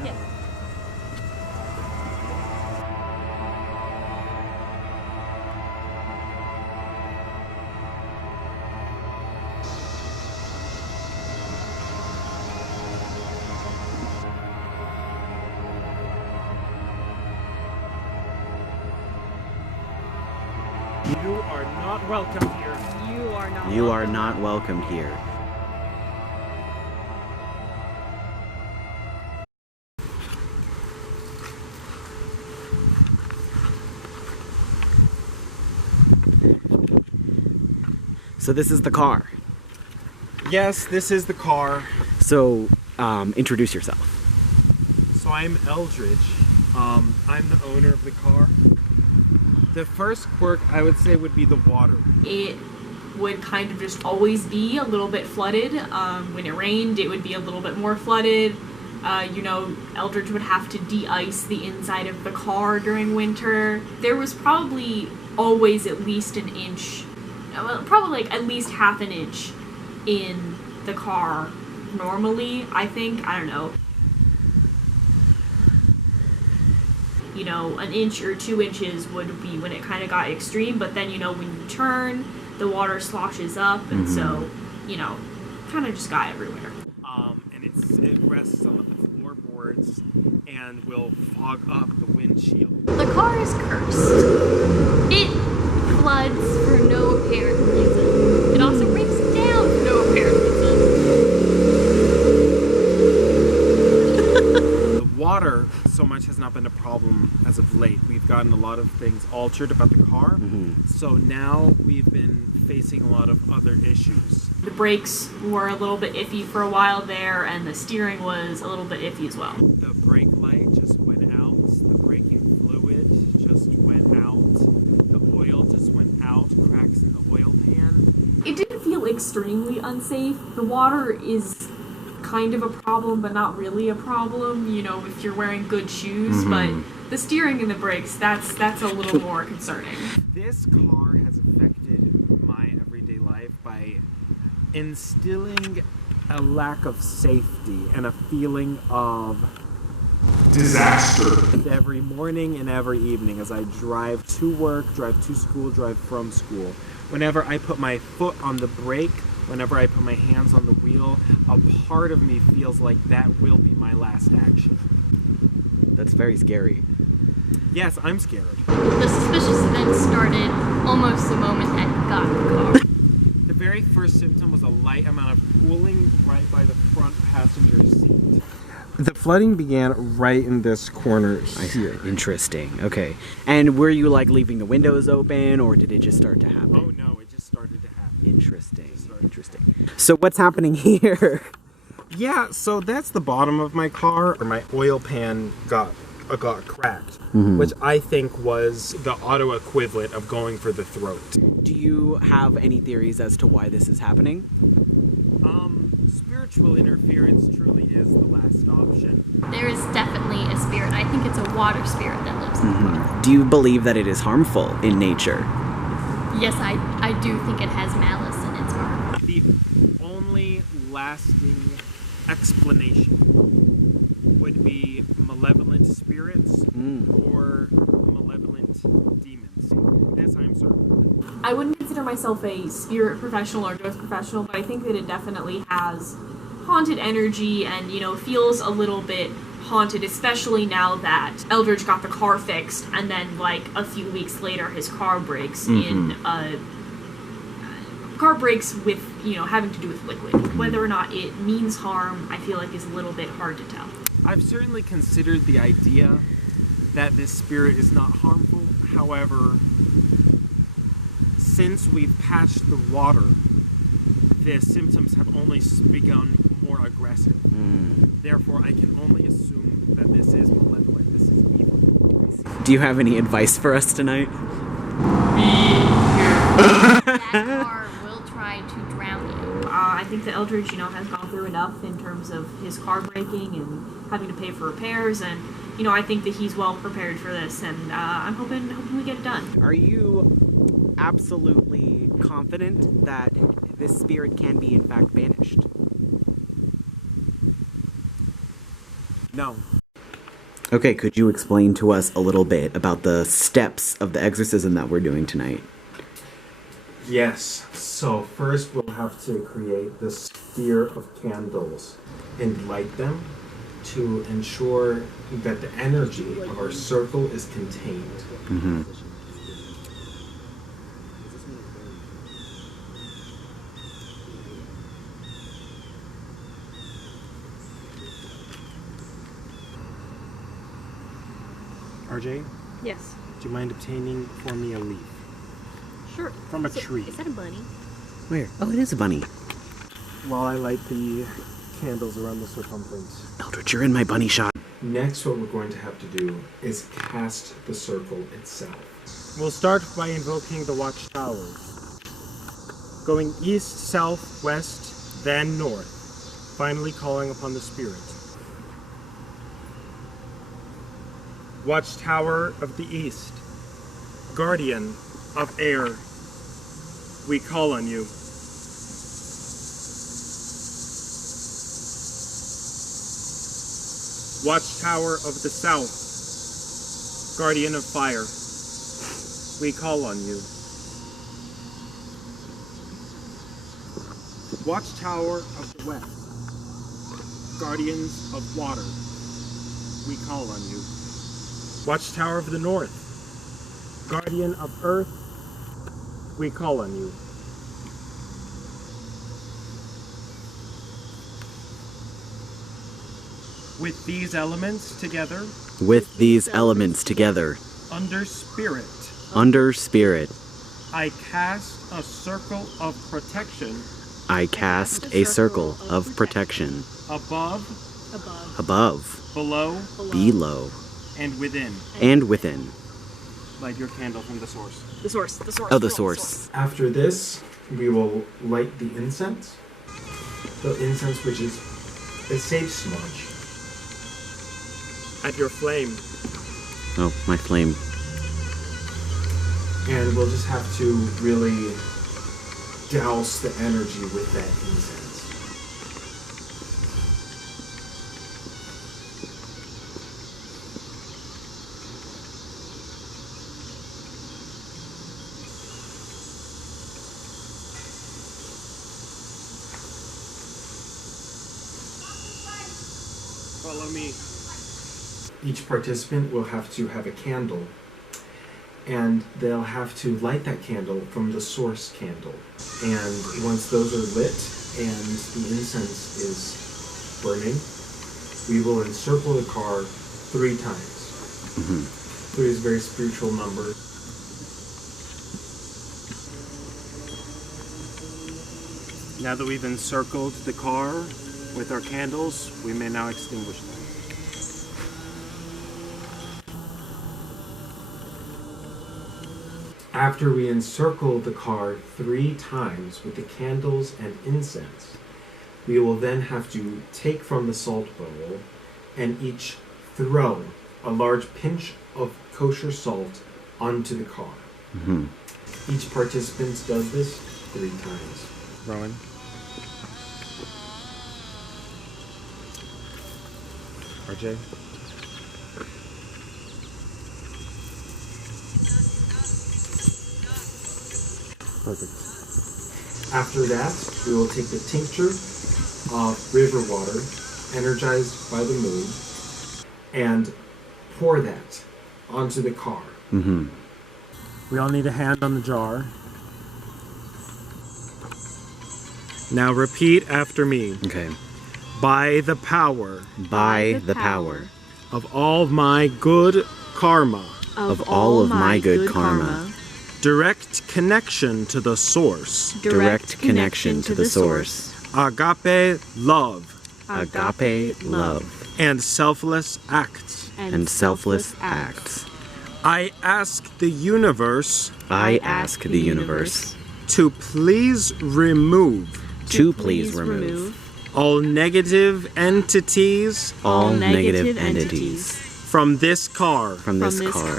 Yes. You are not welcome here. You are not welcomed here. So this is the car. Yes, this is the car. So, introduce yourself. So I'm Eldridge. I'm the owner of the car. The first quirk I would say would be the water. It would kind of just always be a little bit flooded. When it rained, it would be a little bit more flooded. Eldridge would have to de-ice the inside of the car during winter. There was probably always at least an inch, probably like at least half an inch in the car normally, I think. I don't know. An inch or 2 inches would be when it kind of got extreme, but then, when you turn, the water sloshes up, and so, kind of just got everywhere. And it rests on the floorboards and will fog up the windshield. The car is cursed. It floods for no apparent reason. It also breaks down for no apparent reason. The water so much has not been a problem as of late. We've gotten a lot of things altered about the car. So now we've been facing a lot of other issues. The brakes were a little bit iffy for a while there, and the steering was a little bit iffy as well. The brake light just went out. The braking fluid just went out. The oil just went out. Cracks in the oil pan. It didn't feel extremely unsafe. The water is kind of a problem, but not really a problem, if you're wearing good shoes, but the steering and the brakes, that's a little more concerning. This car has affected my everyday life by instilling a lack of safety and a feeling of disaster every morning and every evening as I drive to work, drive to school, drive from school. Whenever I put my foot on the brake, whenever I put my hands on the wheel, a part of me feels like that will be my last action. That's very scary. Yes, I'm scared. The suspicious event started almost the moment that he got the car. The very first symptom was a light amount of cooling right by the front passenger seat. The flooding began right in this corner here. Interesting. Okay. And were you leaving the windows open, or did it just start to happen? Oh no, it just started to happen. Interesting. So what's happening here? Yeah, so that's the bottom of my car. My oil pan got cracked, which I think was the auto equivalent of going for the throat. Do you have any theories as to why this is happening? Spiritual interference truly is the last option. There is definitely a spirit. I think it's a water spirit that lives in the car. Do you believe that it is harmful in nature? Yes, I do think it has malice in its heart. The only lasting explanation would be malevolent spirits or malevolent demons. This I'm certain. I wouldn't consider myself a spirit professional or ghost professional, but I think that it definitely has haunted energy and, feels a little bit haunted, especially now that Eldridge got the car fixed and then, a few weeks later, his car breaks car breaks with, having to do with liquid. Whether or not it means harm, I feel like is a little bit hard to tell. I've certainly considered the idea that this spirit is not harmful. However, since we've patched the water, the symptoms have only begun more aggressive. Therefore, I can only assume that this is malevolent, this is evil. Do you have any advice for us tonight? That car will try to drown you. I think that Eldridge, has gone through enough in terms of his car breaking and having to pay for repairs, and, I think that he's well prepared for this, and I'm hoping we get it done. Are you absolutely confident that this spirit can be in fact banished? No. Okay, could you explain to us a little bit about the steps of the exorcism that we're doing tonight? Yes, so first we'll have to create the sphere of candles and light them to ensure that the energy of our circle is contained. Mm-hmm. RJ, Yes. do you mind obtaining for me a leaf Sure. from a tree? Is that a bunny? Where? Oh, it is a bunny. While I light the candles around the circumference. Eldritch, you're in my bunny shot. Next, what we're going to have to do is cast the circle itself. We'll start by invoking the watchtowers. Going east, south, west, then north. Finally calling upon the spirit. Watchtower of the east, guardian of air, we call on you. Watchtower of the south, guardian of fire, we call on you. Watchtower of the west, guardians of water, we call on you. Watchtower of the north, guardian of earth, we call on you. With these elements together, under spirit, I cast a circle of protection above, below, and within. Light your candle from the source. The source. Oh, the source. After this, we will light the incense. The incense, which is a sage smudge. At your flame. Oh, my flame. And we'll just have to really douse the energy with that incense. Follow me. Each participant will have to have a candle, and they'll have to light that candle from the source candle. And once those are lit and the incense is burning, we will encircle the car 3 times. Mm-hmm. 3 is a very spiritual number. Now that we've encircled the car with our candles, we may now extinguish them. After we encircle the car 3 times with the candles and incense, we will then have to take from the salt bowl and each throw a large pinch of kosher salt onto the car. Mm-hmm. Each participant does this 3 times. Rowan? RJ? Perfect. After that, we will take the tincture of river water, energized by the moon, and pour that onto the car. Mm-hmm. We all need a hand on the jar. Now repeat after me. Okay. By the power By the power of all my good karma, of all of my good karma, direct connection to the source, direct connection to the source, agape love, agape love, and selfless acts. and selfless acts. I ask the universe I ask the universe to please remove to please remove all negative entities all negative entities from this car. from this car.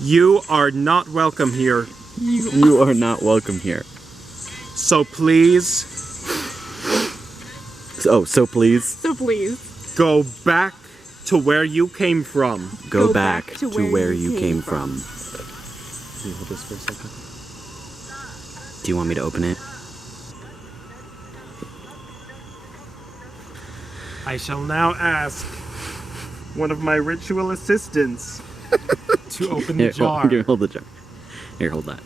You are not welcome here, You are not welcome here. so please So please So please. go back to where you came from. Go back to where you came from. Can you hold this for a second? Do you want me to open it? I shall now ask one of my ritual assistants to open the jar. Here, hold the jar. Here, hold that.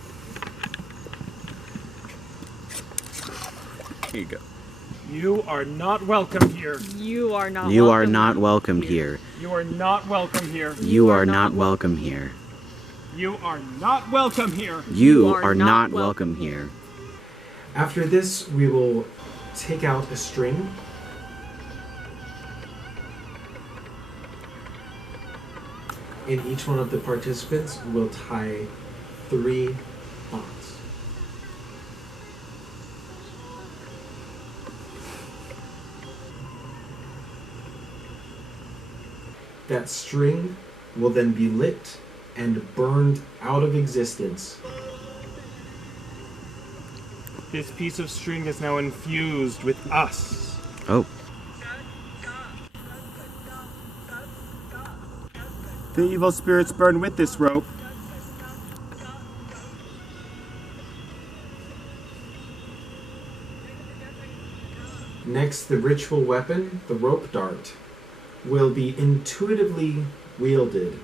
Here you go. You are not welcome here. You are not You welcome. are not welcomed here. You are not welcome here. You are not welcome here. You are not welcome here. You are not welcome here. After this, we will take out a string. And each one of the participants will tie 3 knots. That string will then be lit and burned out of existence. This piece of string is now infused with us. Oh. The evil spirits burn with this rope. Next, the ritual weapon, the rope dart, will be intuitively wielded.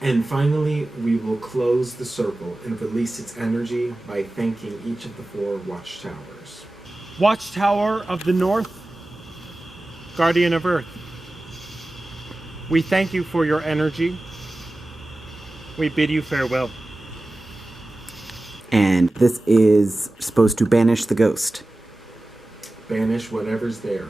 And finally, we will close the circle and release its energy by thanking each of the 4 watchtowers. Watchtower of the North, Guardian of Earth, we thank you for your energy. We bid you farewell. And this is supposed to banish the ghost. Banish whatever's there.